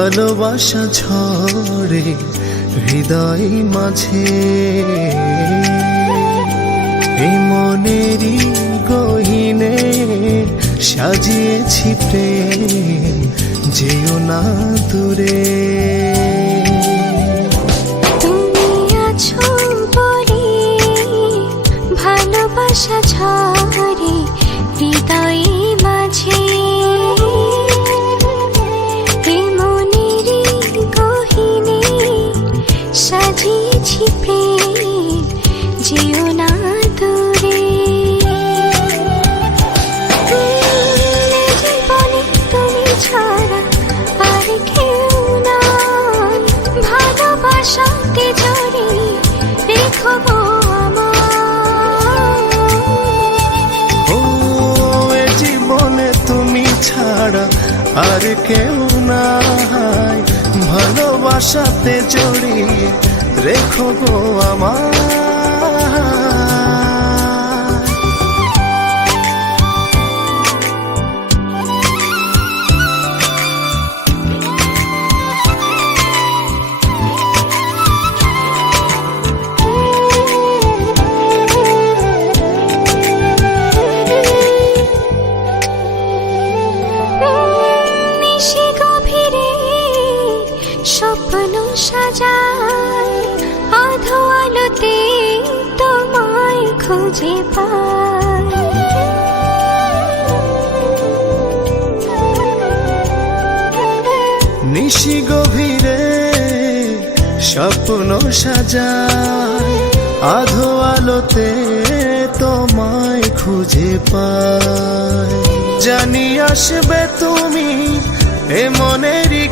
ভালোবাসা ঝরে হৃদয় মাঝে, এই মনেরই গহীনে সাজিয়েছি প্রেম, যেও না দূরে। তুমি আছো বলে ভালোবাসা ঝরে হৃদয় মাঝে, সাজিয়েছি প্রেম, যেও না দূরে। জীবনে তুমি ছাড়া আর কেউ নাই, ভালোবাসাতে জড়িয়ে রেখো গো আমায়। ও এ জীবনে তুমি ছাড়া আর কেউ নাই, ভালোবাসাতে জড়িয়ে রেখো গো আমায়। স্বপ্ন সাজায় আধো আলোতে তোমায় খুঁজে পাই, নিশি গভীরে স্বপ্ন সাজায় আধো আলোতে তোমায় খুঁজে পাই, জানি আসবে তুমি এ মনেরই